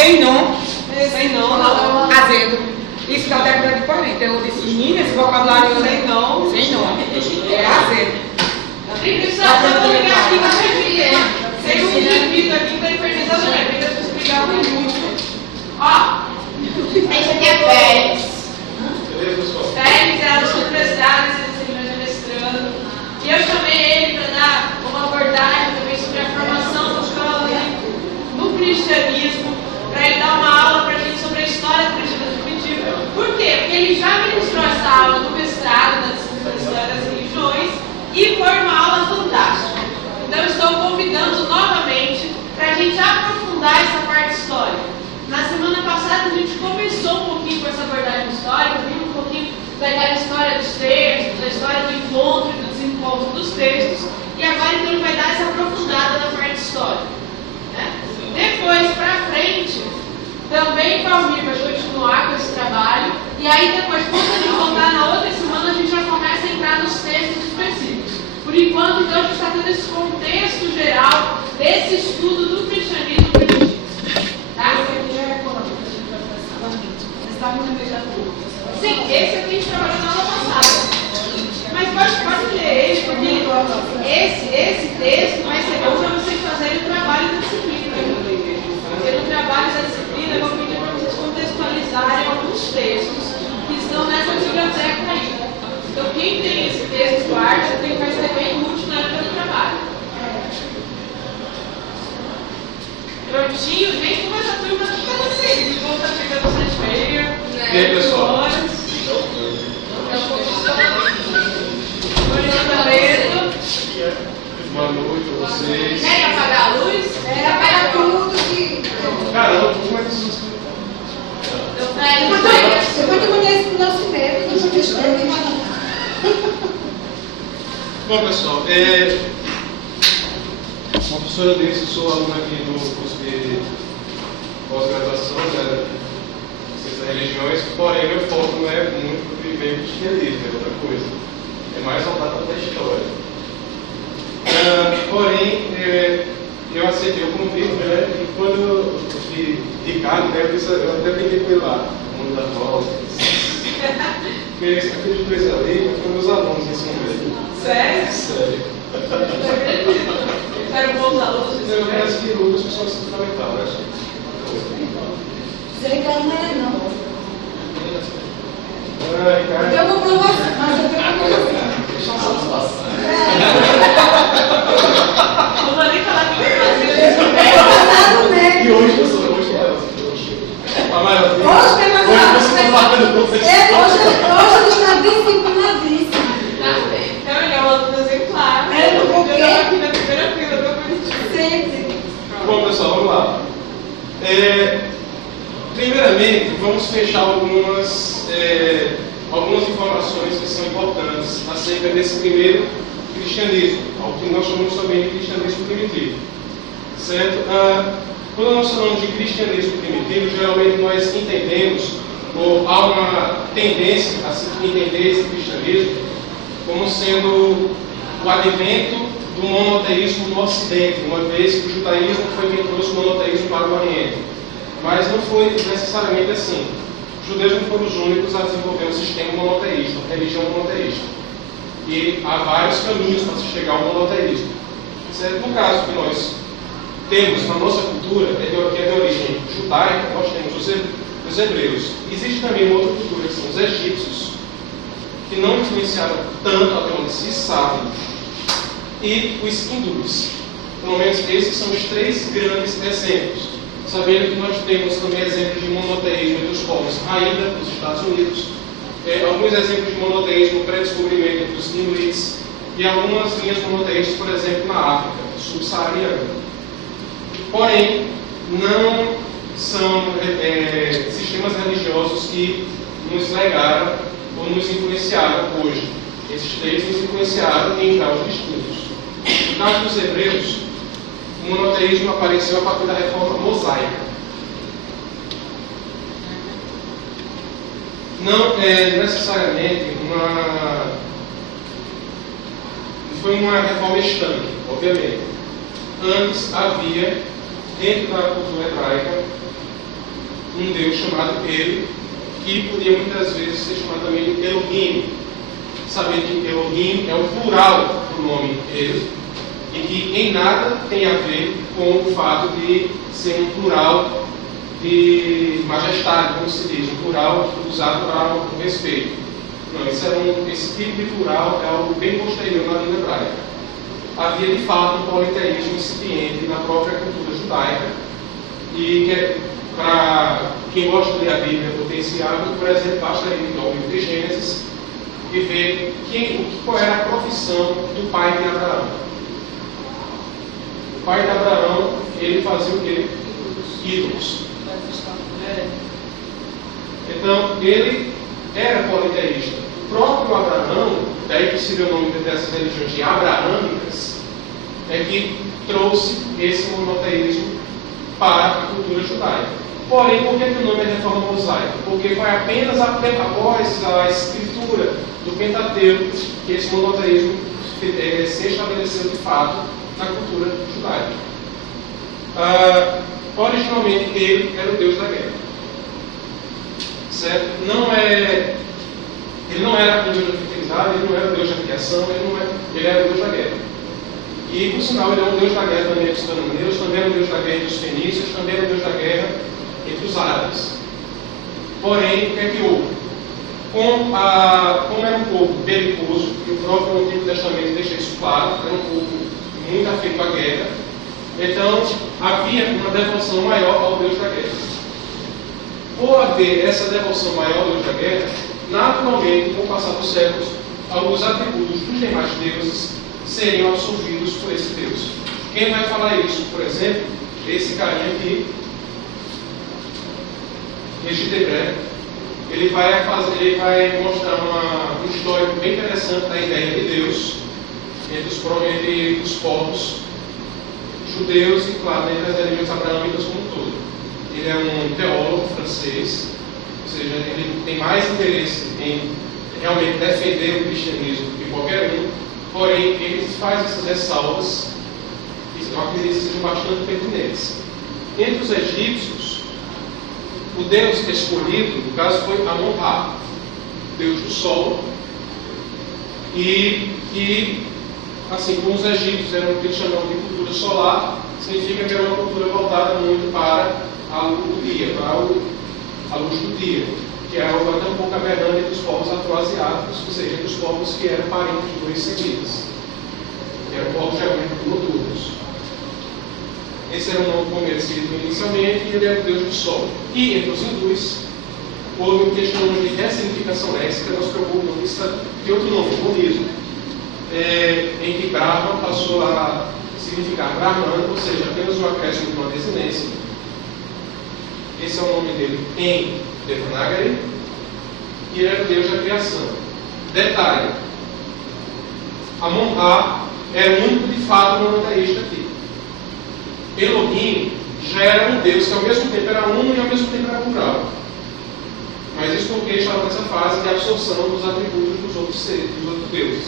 sem não. Azedo. Isso dá até grande diferente. Então eu disse, menina, esse vocabulário sem não. É azedo. Vamos ligar aqui para servir. Tem um indivíduo aqui que está infernizando a minha vida, eu preciso explicar muito. Ó, esse aqui é Pérez. Pérez é a submestrada, esse é mestrando. E eu chamei ele para dar uma abordagem também sobre a formação do jovem no cristianismo, para ele dar uma aula para a gente sobre a história do cristianismo primitivo. Por quê? Porque ele já ministrou essa aula no mestrado da história das religiões e foi uma aula fantástica. Então estou convidando novamente para a gente aprofundar essa parte histórica. Na semana passada a gente começou um pouquinho com essa abordagem histórica, vimos um pouquinho daquela história dos textos, da história do encontro e do desencontro dos textos, e agora então ele vai dar essa aprofundada na parte histórica. Né? Depois, para frente, também o Valmir vai continuar com esse trabalho, e aí depois, quando ele voltar na outra semana, a gente já começa a entrar nos textos específicos. Por enquanto, então, a gente está tendo esse contexto geral desse estudo do cristianismo primitivo. Tá? Sim, esse aqui a gente trabalhou na aula passada. Mas pode ler ele, porque esse texto vai ser bom para vocês fazerem o trabalho da disciplina. Porque no trabalho da disciplina eu vou pedir para vocês contextualizarem alguns textos que estão nessa biblioteca aí. Então quem tem esse texto do arte vai ser bem útil na época do trabalho. Prontinho, gente, como essa turma aqui está assim? O povo está chegando 7h30. E aí, pessoal? Boa noite a vocês. Querem apagar a luz? Apaga tudo que... Caramba, como é que vocês... Depois eu mandei isso pro nosso médico, eu já escrevi. Bom, pessoal, uma professora desse, sou aluno aqui do curso de pós-graduação, né, Ciências Religiões, porém meu foco não é muito viver o cristianismo, é outra coisa. É mais voltado para a história. Porém, eu aceitei o convite, né, e quando eu fui indicado, né, eu até brinquei com ele lá, no mundo das voltas. Porque aqueles dois ali foram meus alunos em ensino médio. Sério? Sério. Eram bons alunos? Eu penso que Lucas foi só fundamental, né? Sei que ela não era não. Ai, cara. Eu vou provar, mas eu vou provar. Não vou nem falar que E hoje, professor, hoje a maior. Hoje tem mais hoje ele está disciplinadíssimo. é melhor o aluno exemplar. É, porque... Eu estava aqui na primeira fila, meu bonitinho. Sempre. Bom, pessoal, vamos lá. Primeiramente, vamos fechar algumas informações que são importantes acerca desse primeiro cristianismo, ao que nós chamamos também de cristianismo primitivo. Certo? Quando nós falamos de cristianismo primitivo, geralmente nós entendemos, ou há uma tendência a se entender esse cristianismo como sendo o advento do monoteísmo no Ocidente, uma vez que o judaísmo foi quem trouxe o monoteísmo para o Oriente. Mas não foi necessariamente assim. Os judeus não foram os únicos a desenvolver um sistema monoteísta, uma religião monoteísta. E há vários caminhos para se chegar ao monoteísmo. Certo? No caso que nós temos na nossa cultura, que é de origem judaica, nós temos os hebreus. Existe também uma outra cultura, que são os egípcios, que não influenciaram tanto até onde se sabe, e os hindus. Pelo menos esses são os três grandes exemplos. Sabendo que nós temos também exemplos de monoteísmo entre os povos Haida, nos Estados Unidos, alguns exemplos de monoteísmo pré-descobrimento entre os inuits, e algumas linhas monoteístas, por exemplo, na África subsaariana. Porém, não são sistemas religiosos que nos legaram ou nos influenciaram hoje. Esses três nos influenciaram em graus distintos. No caso dos hebreus, o monoteísmo apareceu a partir da reforma mosaica. Não é necessariamente foi uma reforma estanque, obviamente. Antes havia, dentro da cultura hebraica, um Deus chamado Ele, que podia muitas vezes ser chamado também de Elohim, sabendo que Elohim é o plural do nome Ele, e que em nada tem a ver com o fato de ser um plural de majestade, como se diz, um plural usado para o respeito. Não, esse tipo de plural é algo bem posterior na língua hebraica. Havia de fato um politeísmo incipiente na própria cultura judaica, e que, para quem gosta de ler a Bíblia potenciável, por exemplo, basta ir ao livro de Gênesis e ver qual era a profissão do pai de Abraão. O pai de Abraão, ele fazia o quê? Ídolos. Então, ele era politeísta. O próprio Abraão, daí que se deu o nome dessas religiões de abraâmicas, é que trouxe esse monoteísmo para a cultura judaica. Porém, por que o nome é Reforma Mosaica? Porque foi apenas após a escritura do Pentateuco que esse monoteísmo se estabeleceu de fato na cultura judaica. Originalmente, ele era o Deus da guerra. Certo? Ele não era um Deus da fertilidade, ele não era o Deus da criação, ele era o Deus da guerra. E, por sinal, ele é um Deus da guerra também entre os cananeus, também era um Deus da guerra entre os fenícios, também era um Deus da guerra entre os árabes. Porém, o que é que houve? Como era um povo belicoso, e o próprio Antigo Testamento deixa isso claro, era um povo muito afeito à guerra, então havia uma devoção maior ao Deus da guerra. Por haver essa devoção maior ao Deus da guerra, naturalmente, com o passar dos séculos, alguns atributos dos demais deuses seriam absorvidos por esse Deus. Quem vai falar isso? Por exemplo, esse carinha aqui, Debré, ele vai mostrar um histórico bem interessante da ideia de Deus entre os povos judeus e, claro, entre as religiões abraâmicas como um todo. Ele é um teólogo francês, ou seja, ele tem mais interesse em realmente defender o cristianismo que qualquer um, porém ele faz essas ressalvas que eu acredito que sejam bastante pertinentes. Entre os egípcios, o Deus escolhido, no caso, foi Amon-Ra, Deus do Sol, e assim como os egípcios eram o que eles chamavam de cultura solar, significa que era uma cultura voltada muito para a luz do dia, para a luz do dia, que é algo até um pouco aberrante entre os povos afro-asiáticos, ou seja, entre os povos que eram parentes de dois semitas, que eram povos geralmente noturnos. Esse era o nome como ele escrito inicialmente, e ele era o Deus do Sol. E entre os hindus, houve o que chamamos de ressignificação léxica, não se preocupe, não precisa de outro nome, monismo, em que Brahma passou a significar Brahman, ou seja, apenas um acréscimo de uma desinência. Esse é o nome dele em Devanagari, e ele era o Deus da criação. Detalhe: Amon-Ra era o único de fato monoteísta aqui. Elohim já era um Deus que ao mesmo tempo era uno e ao mesmo tempo era plural. Mas isso porque estava nessa fase de absorção dos atributos dos outros seres, dos outros deuses.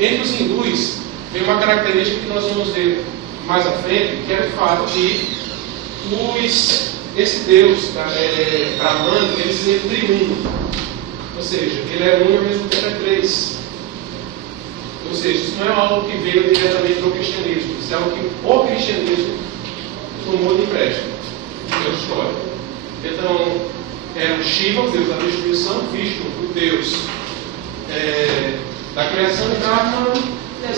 Entre os hindus, tem uma característica que nós vamos ver mais à frente, que é o fato de esse Deus, Brahman, ele seria triuno. Ou seja, ele é um e ao mesmo tempo é três. Ou seja, isso não é algo que veio diretamente do cristianismo, isso é algo que o cristianismo tomou de empréstimo, de Deus histórico. Então, era o Shiva, o Deus da destruição, Vishnu, o Deus da criação, e Brahma, da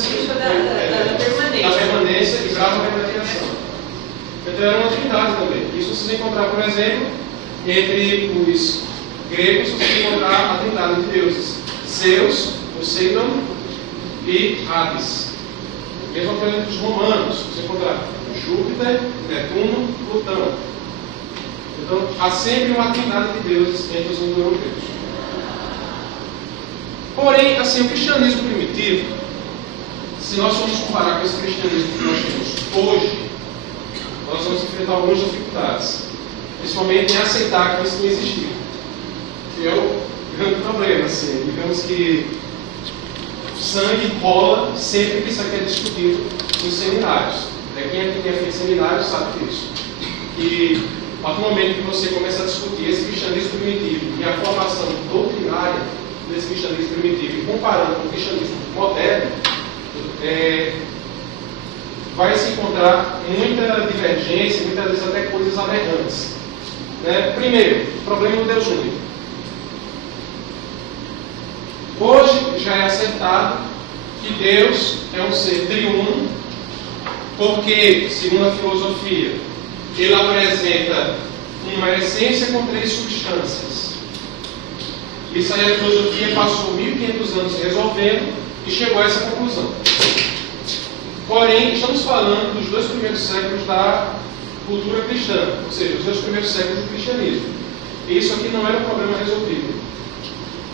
permanência, e Brahma da criação. Então, era uma trindade também. Isso vocês vão encontrar, por exemplo, entre os gregos, vocês vão encontrar a trindade de deuses: Zeus, Poseidon e Hades. Mesma coisa entre os romanos, você encontrar Júpiter, Netuno, Plutão. Então, há sempre uma trindade de deuses entre os indo-europeus. Porém, assim, o cristianismo primitivo, se nós formos comparar com esse cristianismo que nós temos hoje, nós vamos enfrentar algumas dificuldades, principalmente em aceitar que isso não existiu. Que é o grande problema, assim. Digamos que sangue rola sempre que isso aqui é discutido nos seminários. Quem aqui tem feito seminários sabe disso. E A partir do momento que você começa a discutir esse cristianismo primitivo e a formação doutrinária desse cristianismo primitivo, e comparando com o cristianismo moderno, vai se encontrar muita divergência, muitas vezes até coisas aberrantes. Primeiro, o problema do Deus único. Hoje já é acertado que Deus é um ser triuno, porque, segundo a filosofia, ele apresenta uma essência com 3 substâncias. Isso aí a filosofia passou 1500 anos resolvendo e chegou a essa conclusão. Porém, estamos falando dos 2 primeiros séculos da cultura cristã, ou seja, os 2 primeiros séculos do cristianismo. E isso aqui não era um problema resolvido.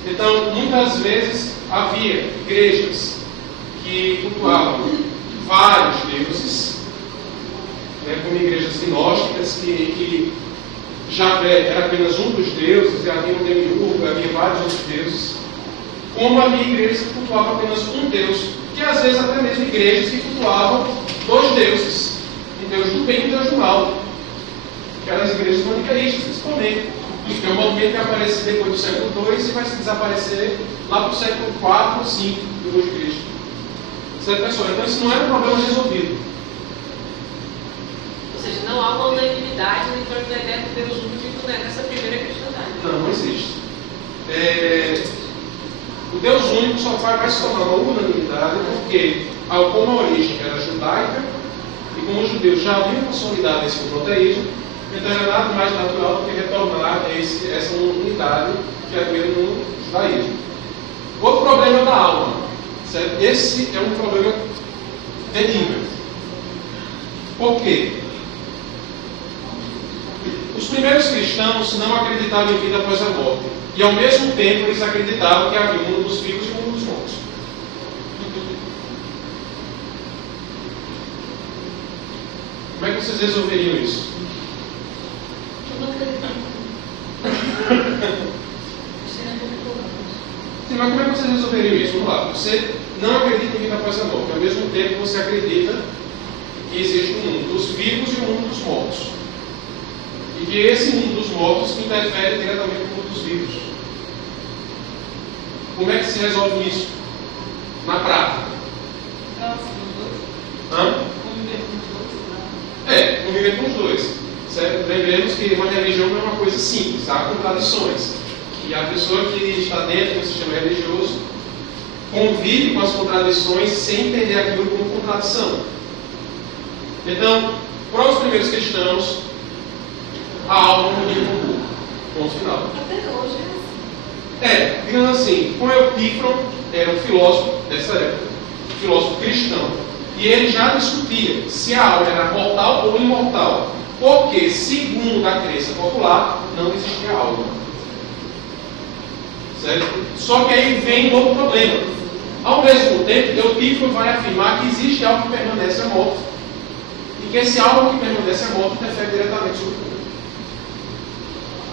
Então, muitas vezes havia igrejas que cultuavam vários deuses, como igrejas gnósticas, que Javé era apenas um dos deuses, e havia um demiurgo, havia vários outros deuses. Como havia igrejas que cultuavam apenas um deus, que às vezes até mesmo igrejas que cultuavam 2 deuses, um deus do bem e um deus do mal, que eram as igrejas manicaístas, principalmente. É um movimento que aparece depois do século II e vai se desaparecer lá para o século IV ou V depois de Cristo. Certo, pessoal? Então isso não era um problema resolvido. Ou seja, não há uma unanimidade em torno da ideia de Deus único nessa primeira cristandade. Não existe. O Deus único só vai se tornar uma unanimidade porque, como a origem era judaica, e como os judeus já haviam consolidado esse monoteísmo, então era nada mais natural do que retornar essa unidade que havia no judaísmo. Outro problema é da alma. Certo? Esse é um problema terrível. Por quê? Os primeiros cristãos não acreditavam em vida após a morte. E ao mesmo tempo eles acreditavam que havia o mundo dos vivos e o mundo dos mortos. Como é que vocês resolveriam isso? Sim, mas como é que vocês resolveriam isso? Vamos lá. Você não acredita em vida após a morte. Ao mesmo tempo você acredita que existe um mundo dos vivos e um mundo dos mortos. E que esse mundo dos mortos interfere diretamente com o mundo dos vivos. Como é que se resolve isso? Na prática. Conviver com os dois. Certo? Lembremos que uma religião não é uma coisa simples, há contradições. E a pessoa que está dentro do sistema religioso convive com as contradições sem entender aquilo como contradição. Então, para os primeiros cristãos, a alma não tinha comum. Ponto final. Até hoje é assim. Digamos assim, com Eupífron, era um filósofo dessa época, um filósofo cristão, e ele já discutia se a alma era mortal ou imortal, porque, segundo a crença popular, não existia alma. Certo? Só que aí vem um outro problema. Ao mesmo tempo, Eupífron vai afirmar que existe algo que permanece à morte, e que esse algo que permanece à morte interfere diretamente sobre o mundo.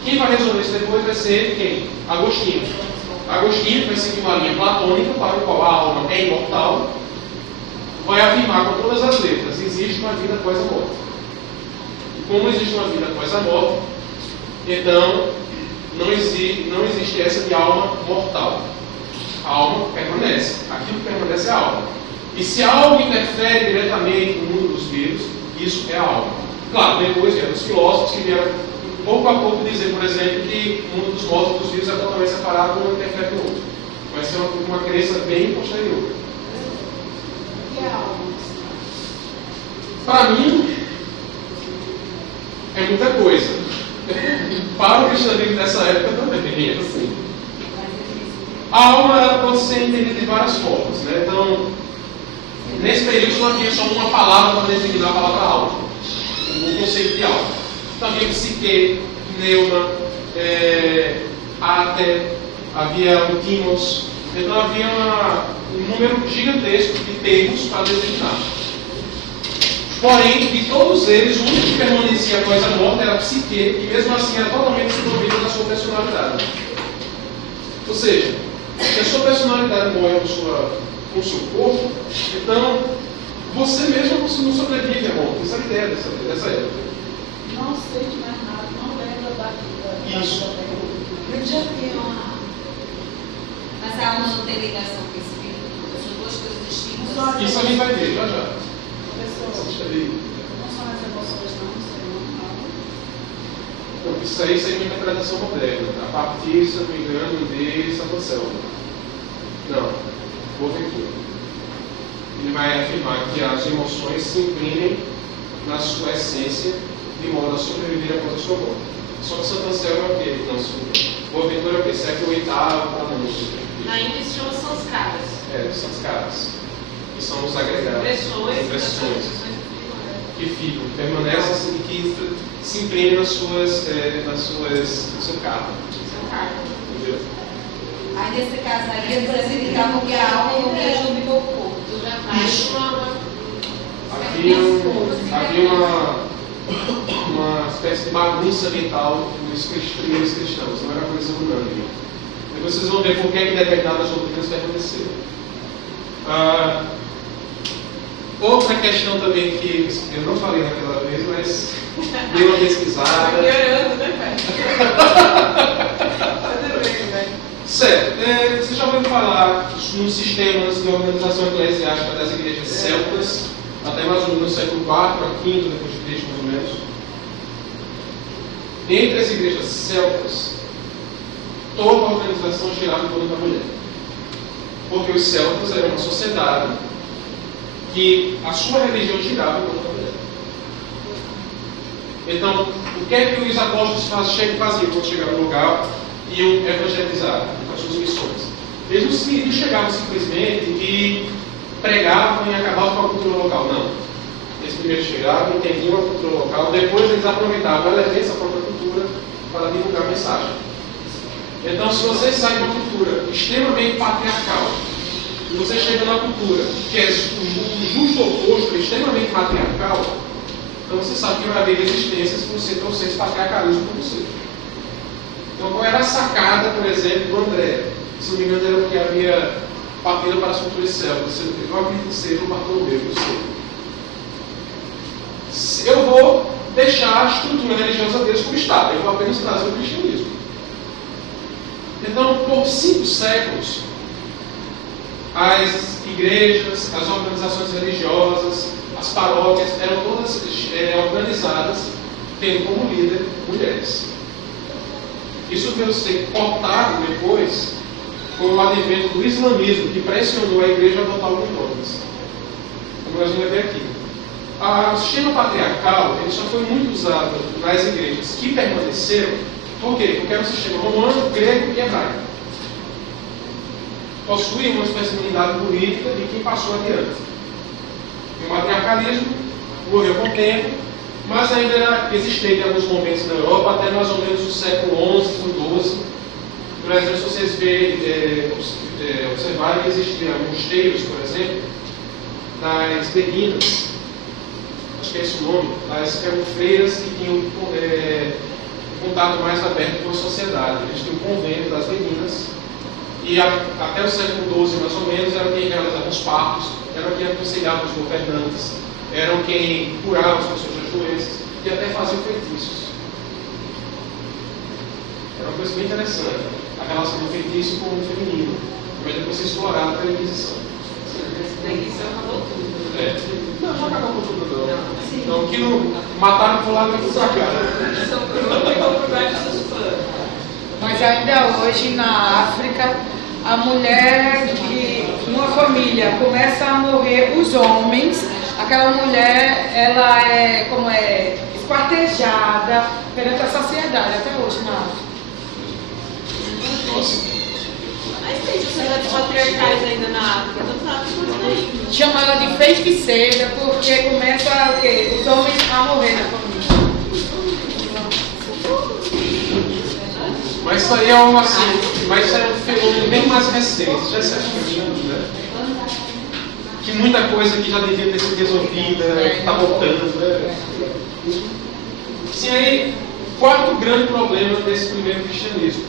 Quem vai resolver isso depois vai ser quem? Agostinho. Agostinho vai seguir uma linha platônica para o qual a alma é imortal, vai afirmar com todas as letras: existe uma vida após a morte. E como existe uma vida após a morte, então não existe essa de alma mortal. A alma permanece. Aquilo que permanece é a alma. E se algo interfere diretamente no mundo dos vivos, isso é a alma. Claro, depois vieram os filósofos que vieram pouco a pouco dizer, por exemplo, que o mundo dos mortos e dos vivos é totalmente separado, um interfere no outro. Vai ser uma crença bem posterior. O que é alma? Para mim, é muita coisa. Para o cristianismo dessa época também, assim. A alma ela pode ser entendida de várias formas, né? Então, nesse período não havia só uma palavra para designar a palavra alma, o conceito de alma. Então havia psique, pneuma, áter, havia o timos. Então havia um número gigantesco de termos para designar. Porém, de todos eles, o único que permanecia após a morte era a psique, e mesmo assim era totalmente desenvolvida na sua personalidade. Ou seja, se a sua personalidade morre com o seu corpo, então você mesmo não sobrevive à morte. Essa é a ideia dessa época. não sei de mais nada, não lembro da Isso. Eu já vi uma. Mas a alma não tem ligação com esse espírito. São duas coisas distintas. Isso a gente vai ver já já. Pessoas, Assista ali. não são as emoções, não sei, não. Então, isso aí seria uma interpretação moderna, a partir, se eu não me engano, de Santo Anselmo. Não, Boaventura. Ele vai afirmar que as emoções se imprimem na sua essência de modo a sobreviver após a sua morte. Só que Santo Anselmo é o quê? Não, Boaventura é o quê? Século VIII, para Ainda existiam os sanskaras. são os caras, que são os agregados, impressões que ficam, que permanecem e que se imprimem no seu carro. Entendeu? Aí nesse caso aí, eles acreditavam que a alma não prejudicou o corpo. Havia uma espécie de bagunça mental dos primeiros cristãos, não era coisa unânime. Depois vocês vão ver por que determinadas doutrinas permaneceram. Outra questão também que eu não falei naquela vez, mas dei uma pesquisada. Melhorando, né, pai? Certo, você já ouviu falar nos sistemas de organização eclesiástica das igrejas celtas, até mais ou menos no século IV a V depois de Cristo, mais ou menos. Entre as igrejas celtas, toda a organização girava em torno da mulher. Porque os celtas eram uma sociedade que a sua religião girava em torno da mulher. Então, o que é que os apóstolos faziam quando chegavam no lugar e iam evangelizar as suas missões? Eles não chegavam simplesmente e pregavam e acabavam com a cultura local. Não. Eles primeiro chegavam, entendiam a cultura local, depois eles aproveitavam elementos da própria cultura para divulgar a mensagem. Então, se você sai de uma cultura extremamente patriarcal e você chega numa cultura que é o justo oposto, extremamente matriarcal, então você sabe que vai haver resistências se você trouxer esse patriarcalismo com você. Então, qual era a sacada, por exemplo, do André? Se não me engano, era o que havia partido para as culturas celtas. Eu acredito que seja o Bartolomeu, não sei. Eu vou deixar a estrutura religiosa deles como está. Eu vou apenas trazer o cristianismo. Então, por 5 séculos, as igrejas, as organizações religiosas, as paróquias eram todas organizadas tendo como líder mulheres. Isso veio ser cortado depois com o advento do islamismo, que pressionou a igreja a adotar alguns dogmas. Como nós vamos ver aqui. O sistema patriarcal ele só foi muito usado nas igrejas que permaneceram. Por quê? Porque era um sistema romano, grego e hebraico. Possuía uma espécie de unidade política de quem passou adiante. O matriarcalismo morreu com o tempo, mas ainda era existente em alguns momentos na Europa, até mais ou menos o século XI, XII. Por exemplo, se vocês observarem que existiam mosteiros, por exemplo, das beguinas, acho que é esse o nome, elas eram freiras que tinham contato mais aberto com a sociedade. Eles tinham o convento das beguinas, e até o século XII, mais ou menos, eram quem realizavam os partos, eram quem aconselhavam os governantes, eram quem curavam as pessoas das doenças e até faziam feitiços. Era uma coisa bem interessante, a relação do feitiço com o feminino, mas depois ser explorado pela Inquisição. Daí isso acabou tudo. Não, não acabou com tudo não. Então, que não mataram por lá e por cá. São por lugar de seus fãs. Mas ainda hoje na África, a mulher que numa família começa a morrer os homens, aquela mulher ela é esquartejada perante a sociedade até hoje na África. Nossa. Mas tem sociedades patriarcais ainda na África, não sabe por aí. Chama ela de feiticeira porque começa o quê? Os homens a morrer na família. Mas isso aí é um fenômeno bem mais recente, já certo, né? Que muita coisa que já devia ter sido resolvida, que está voltando, né? Sim, aí, quarto grande problema desse primeiro cristianismo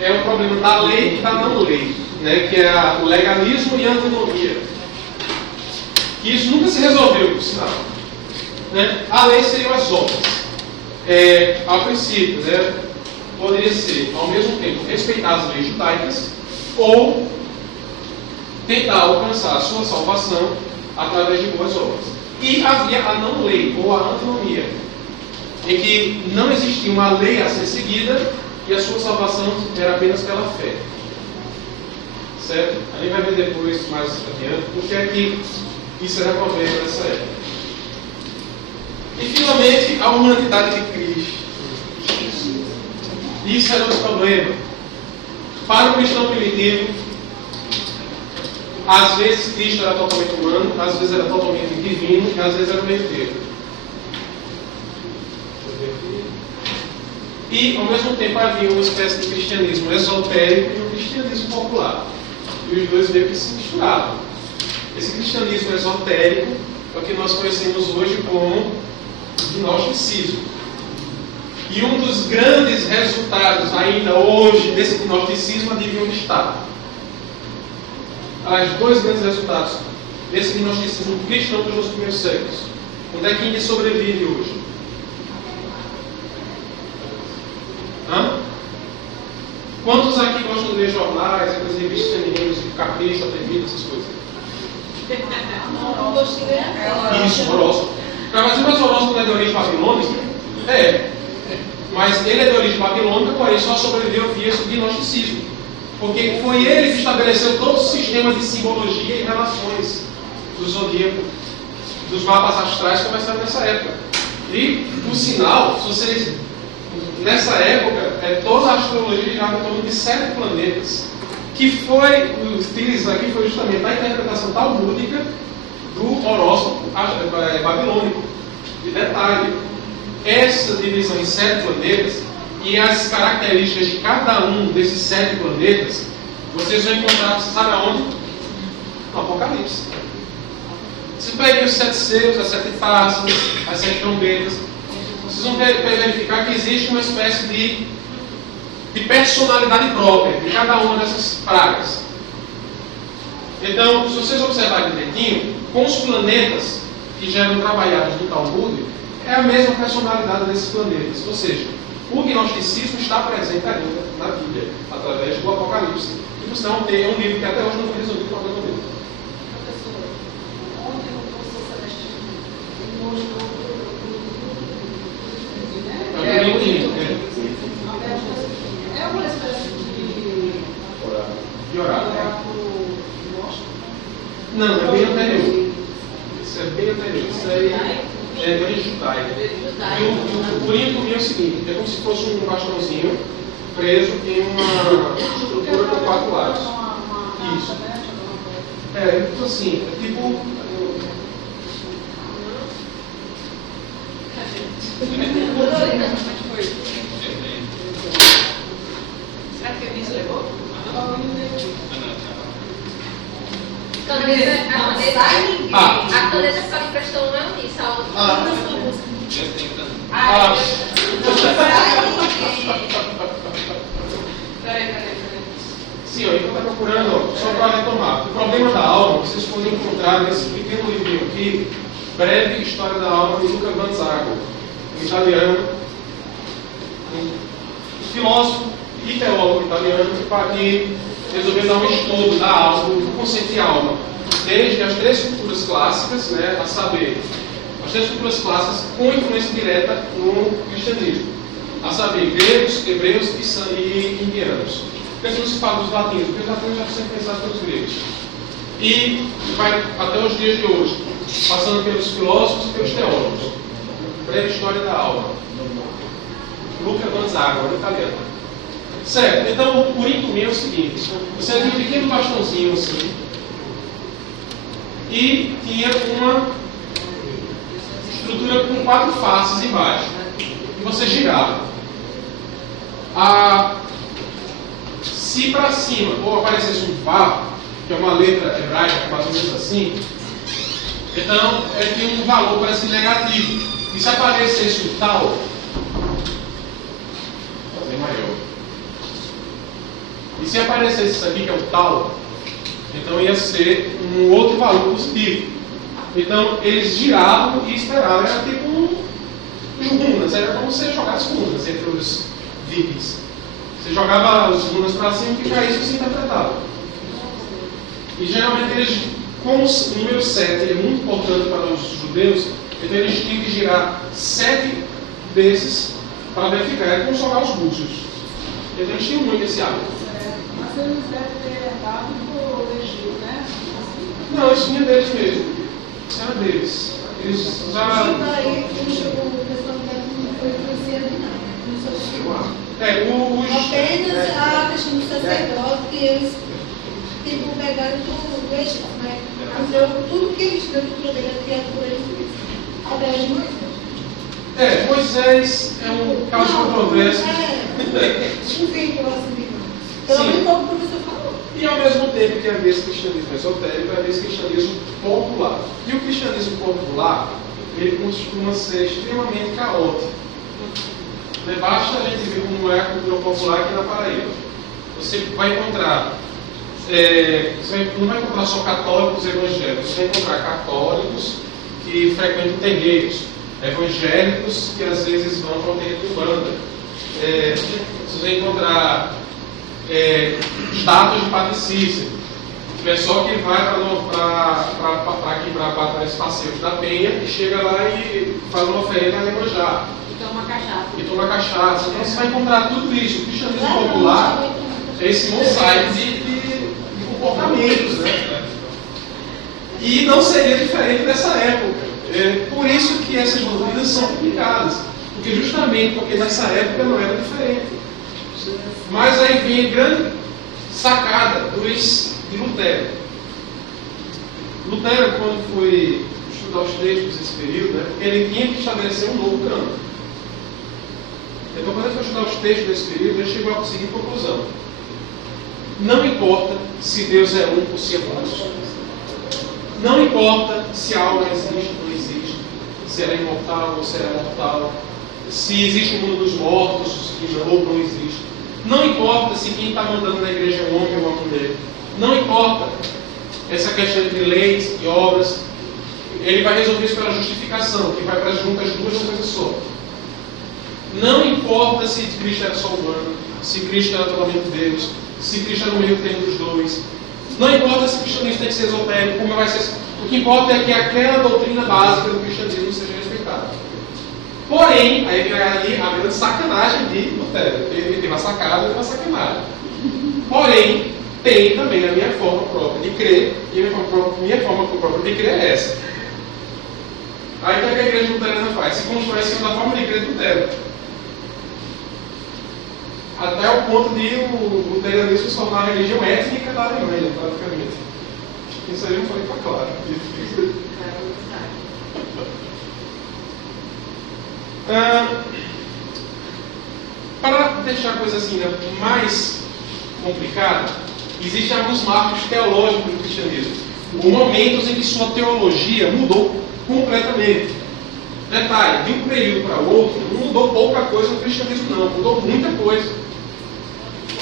é o problema da lei e da não lei, né? Que é o legalismo e a antinomia. E isso nunca se resolveu, por sinal. né? A lei seriam as obras. A princípio, né, poderia ser, ao mesmo tempo, respeitar as leis judaicas ou tentar alcançar a sua salvação através de boas obras. E havia a não-lei, ou a antinomia, em que não existia uma lei a ser seguida e a sua salvação era apenas pela fé. Certo? A gente vai ver depois, mais adiante, porque é que isso era problema nessa época. E finalmente, a humanidade de Cristo. Isso era o problema. Para o cristão primitivo, às vezes Cristo era totalmente humano, às vezes era totalmente divino, e às vezes era o meio termo. E, ao mesmo tempo, havia uma espécie de cristianismo esotérico e um cristianismo popular. E os dois meio que se misturavam. Esse cristianismo esotérico é o que nós conhecemos hoje como gnosticismo. E um dos grandes resultados ainda hoje desse gnosticismo, adivinha onde está? Os dois grandes resultados desse gnosticismo cristão dos primeiros séculos. Onde é que ainda sobrevive hoje? Quantos aqui gostam de ler jornais, aquelas revistas femininas, de Capricho, Atrevido, essas coisas? Isso, horóscopo. Mas o meu horóscopo não é de origem babilônica? Mas ele é de origem babilônica, porém só sobreviveu via esse gnosticismo. Porque foi ele que estabeleceu todo o sistema de simbologia e relações do zodíaco, dos mapas astrais que começaram nessa época. E, por sinal, se vocês, nessa época, toda a astrologia girava em torno de 7 planetas, que foi utilizado aqui foi justamente a interpretação talmúdica do horóscopo babilônico. De detalhe, essa divisão em 7 planetas e as características de cada um desses 7 planetas, vocês vão encontrar, você sabe aonde? No Apocalipse. Vocês peguem os 7 selos, as 7 taças, as 7 trombetas, vocês vão verificar que existe uma espécie de personalidade própria de cada uma dessas pragas. Então, se vocês observarem direitinho, com os planetas que já eram trabalhados no Talmud, é a mesma personalidade desses planetas. Ou seja, o gnosticismo está presente ainda na Bíblia, através do Apocalipse. E por sinal, é um livro que até hoje não foi resolvido o problema dele. Professor, ontem o professor Celeste mostrou é uma espécie de horário. Não, é bem anterior. Isso é bem anterior. Isso aí é de origem judaica. E o Corinto é o seguinte: é como se fosse um bastãozinho preso em uma estrutura com 4 lados. Isso. Tipo assim, é tipo. Será que o Elis levou? A caneta só lhe prestou uma Eunice, a outra. Peraí. Sim, eu estou procurando, só para retomar. O problema da alma, vocês podem encontrar nesse pequeno livrinho aqui, Breve História da Alma, de Luca Gonzaga, um italiano, um filósofo e teólogo italiano, que resolveu dar um estudo da alma, do conceito de alma, desde as 3 culturas clássicas, né, a saber, as 3 culturas clássicas com influência direta no cristianismo, a saber, gregos, hebreus e indianos. Por que não se fala dos latinos? Porque os latinos já são pensados pelos gregos. E vai até os dias de hoje, passando pelos filósofos e pelos teólogos. Breve História da Alma. Luca Gonzaga, um italiano. Certo, então o Corinto é o seguinte: você tem um pequeno bastãozinho assim, e tinha uma estrutura com 4 faces embaixo, e você girava. Se para cima ou aparecesse um Vá, que é uma letra hebraica, mais ou menos assim, então tem um valor parece negativo. E se aparecesse um tal, fazer maior. E se aparecesse isso aqui, que é o tal, então ia ser um outro valor positivo. Então, eles giravam e esperavam. Era tipo os runas, era como você jogar as runas entre os vikings. Você jogava os runas para cima e para isso se interpretava. E geralmente eles, como o número 7 é muito importante para os judeus, então eles tinham que girar 7 desses para verificar. Era como jogar os búzios. Então eles tinham muito esse hábito. Mas eles devem ter herdado do Egito, né? Não, isso vinha deles mesmo. Isso era deles. Eles usavam. Isso daí, o pessoal não foi influenciado de nada. Apenas a questão do sacerdote que eles pegaram do Egito, né? Tudo que eles deu do poder da criatura eles através de Moisés. Moisés é um caso controverso. Um vínculo assim, pelo menos como o professor falou. E ao mesmo tempo que havia esse cristianismo esotérico, havia esse cristianismo popular. E o cristianismo popular, ele costuma ser extremamente caótico. Basta a gente ver como é a cultura popular aqui na Paraíba. Você vai encontrar, você não vai encontrar só católicos evangélicos, você vai encontrar católicos que frequentam terreiros, evangélicos que às vezes vão para o terreiro de Umbanda. Você vai encontrar estátuas de Padre Cícero, pessoal que vai para esse passeio da Penha e chega lá e faz uma oferenda a Iemanjá. E toma cachaça. Então você vai encontrar tudo isso. O cristianismo popular é esse mosaico de comportamentos, né? E não seria diferente dessa época. Por isso que essas doutrinas são complicadas. Porque nessa época não era diferente. Mas aí vem a grande sacada de Lutero. Lutero, quando foi estudar os textos desse período, né, ele tinha que estabelecer um novo cânone. Então, quando ele foi estudar os textos desse período, ele chegou à seguinte conclusão: não importa se Deus é um ou se é vários. Não importa se a alma existe ou não existe, se ela é imortal ou se ela é mortal, se existe o mundo dos mortos ou não existe. Não importa se quem está mandando na igreja é um homem ou uma mulher. Não importa essa questão entre leis e obras. Ele vai resolver isso pela justificação, que vai para juntas duas uma coisa só. Não importa se Cristo era só humano, se Cristo era totalmente Deus, se Cristo era o meio termo dos dois. Não importa se o cristianismo tem que ser esotérico, como vai ser. O que importa é que aquela doutrina básica do cristianismo seja respeitada. Porém, aí vem ali a grande sacanagem de Lutero. Ele tem uma sacada e uma sacanagem. Porém, tem também a minha forma própria de crer, e a minha forma própria de crer é essa. Aí o que a igreja luterana faz? Se constrói em cima da forma de crer de Lutero. Até o ponto de o luteranismo se tornar a religião étnica da Alemanha, praticamente. Isso aí eu falei para claro. Para deixar a coisa assim, mais complicada, existem alguns marcos teológicos do cristianismo. Momentos em que sua teologia mudou completamente. Detalhe, de um período para o outro, não mudou pouca coisa no cristianismo não, mudou muita coisa.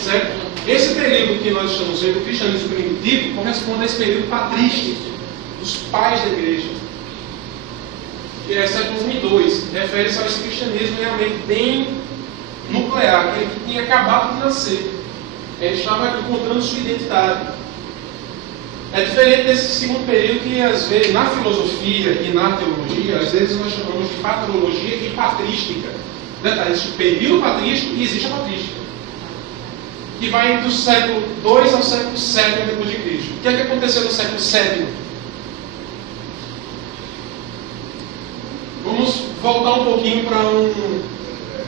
Certo? Esse período que nós estamos vendo, o cristianismo primitivo, corresponde a esse período patrístico dos pais da igreja. Que é século I e II, refere-se a esse cristianismo realmente bem nuclear, aquele que tinha acabado de nascer. Ele estava encontrando sua identidade. É diferente desse segundo período que, às vezes, na filosofia e na teologia, às vezes nós chamamos de patrologia e patrística. Detalhe, existe o período patrístico e existe a patrística, que vai do século II ao século VII depois de Cristo. O que é que aconteceu no século VII? Vamos voltar um pouquinho para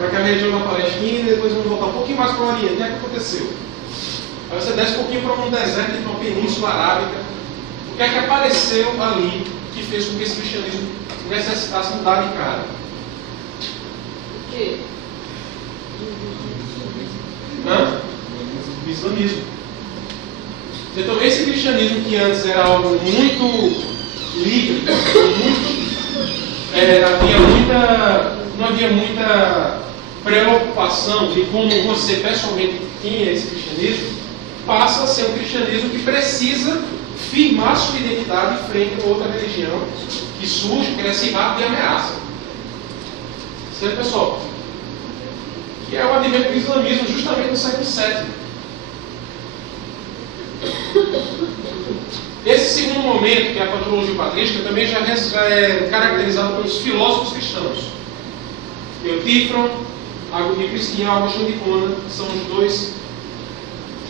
aquela região da Palestina e depois vamos voltar um pouquinho mais para o Oriente. O que é que aconteceu? Aí você desce um pouquinho para um deserto, uma península arábica. O que é que apareceu ali que fez com que esse cristianismo necessitasse mudar de cara? O quê? O islamismo. Então, esse cristianismo que antes era algo muito livre, não havia muita preocupação de como você pessoalmente tinha esse cristianismo, passa a ser um cristianismo que precisa firmar sua identidade frente a outra religião que surge, cresce rápido e ameaça. Certo, pessoal? Que é o advento do islamismo justamente no século VII. Esse segundo momento, que é a patrologia patrística, também já é caracterizado pelos filósofos cristãos. Eutífron e Cristiano Agostinho de Hipona são os dois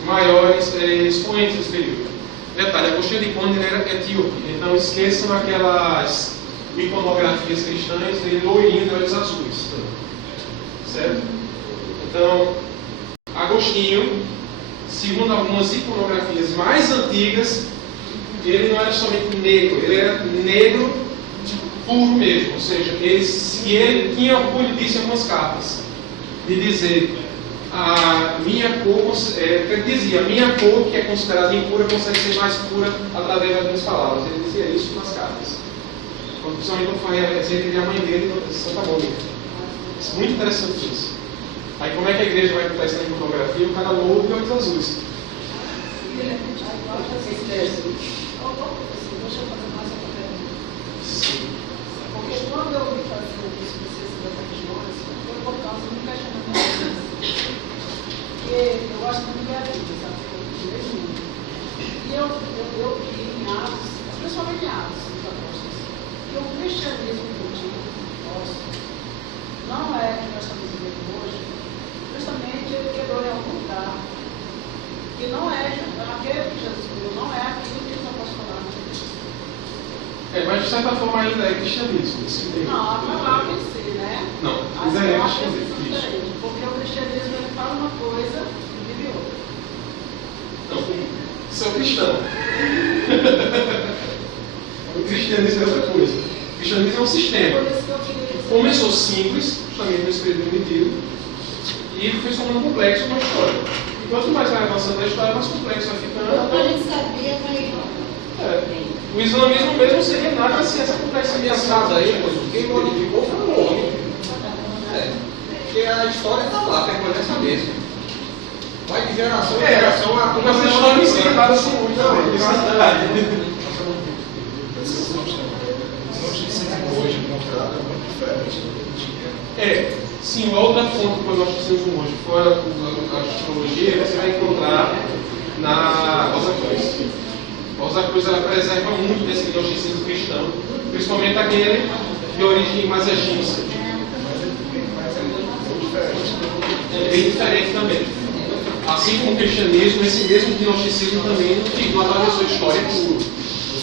maiores expoentes desse período. Detalhe, Agostinho de Hipona era etíope, então esqueçam aquelas iconografias cristãs dele loirinho de olhos azuis. Certo? Então, Agostinho, segundo algumas iconografias mais antigas, ele não era somente negro, ele era negro puro mesmo, ou seja, ele tinha orgulho disso em algumas cartas, de dizer a minha cor, ele dizia, a minha cor que é considerada impura consegue ser mais pura através das minhas palavras. Ele dizia isso nas cartas. Principalmente quando foi a receita de a mãe dele, Santa Mônica. Muito interessante isso. Aí como é que a igreja vai botar isso na iconografia? O cara louco e olhos azuis. Sim. Porque quando eu vim fazer o especialista das religiões, foi por causa de um questionamento. Porque eu gosto muito de ver a Bíblia, sabe? E eu vi em Atos, principalmente em Atos, dos apóstolos, que o cristianismo antigo, nosso, não é que nós estamos vivendo hoje, justamente ele quebrou em algum lugar. Que não é aquele que Jesus falou, não é aquilo que os apóstolos falaram. Mas de certa forma ainda é cristianismo. Não, a palavra em si, né? Não, As ainda é palavras cristianismo. são diferentes, porque o cristianismo ele fala uma coisa e vive outra. Não, isso é o cristão. O cristianismo é outra coisa. O cristianismo é um sistema. Por isso que eu queria dizer. Começou simples, justamente no espírito primitivo, e foi se tornando complexo com a história. E quanto mais vai avançando a história, mais complexo vai Então a ficando. gente sabia, mas O islamismo mesmo seria nada sem essa complexidade. Engraçado aí, pois, quem modificou foi o homem. Porque a história está lá, permanece a mesma. Vai de geração em geração a Porque as histórias ensinadas são muito também. Isso é verdade. Hoje mostrado é muito diferente. Sim, a outra fonte que nós precisamos hoje, fora a astrologia, você vai encontrar na Rosa Cruz. A Rosa Cruz ela preserva muito desse gnosticismo cristão, principalmente aquele de origem mais egípcia. É bem diferente também. Assim como o cristianismo, esse mesmo gnosticismo também não atravessou a história pura.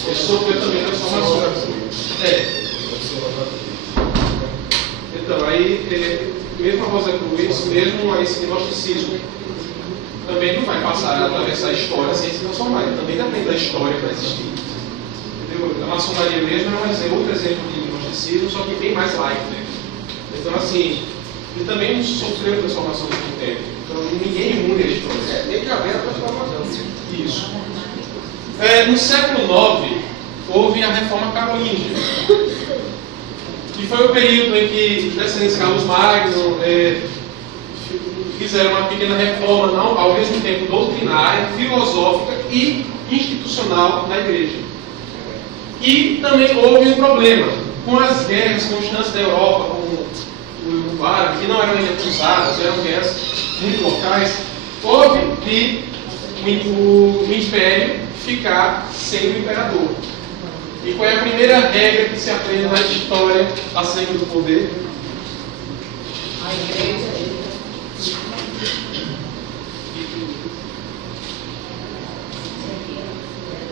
Ele sofreu também transformações. Então, aí, mesmo a Rosa Cruz, mesmo esse gnosticismo, também não vai passar a atravessar a história sem se transformar. Ele também depende da história para existir. Entendeu? A maçonaria mesmo é outro exemplo de gnosticismo, só que bem mais laico. Então, assim, ele também sofreu transformações no tempo. Então, ninguém é imune à história. Tem que haver a transformação. Isso. No século IX, houve a Reforma Carolíngia, que foi o período em que os descendentes de Carlos Magno fizeram uma pequena reforma, não, ao mesmo tempo doutrinária, filosófica e institucional na igreja. E também houve um problema com as guerras constantes da Europa, com o árabe, que não eram ainda cruzadas, eram guerras muito locais. Houve de o império ficar sem o imperador. E qual é a primeira regra que se aprende na história acerca do poder? A igreja.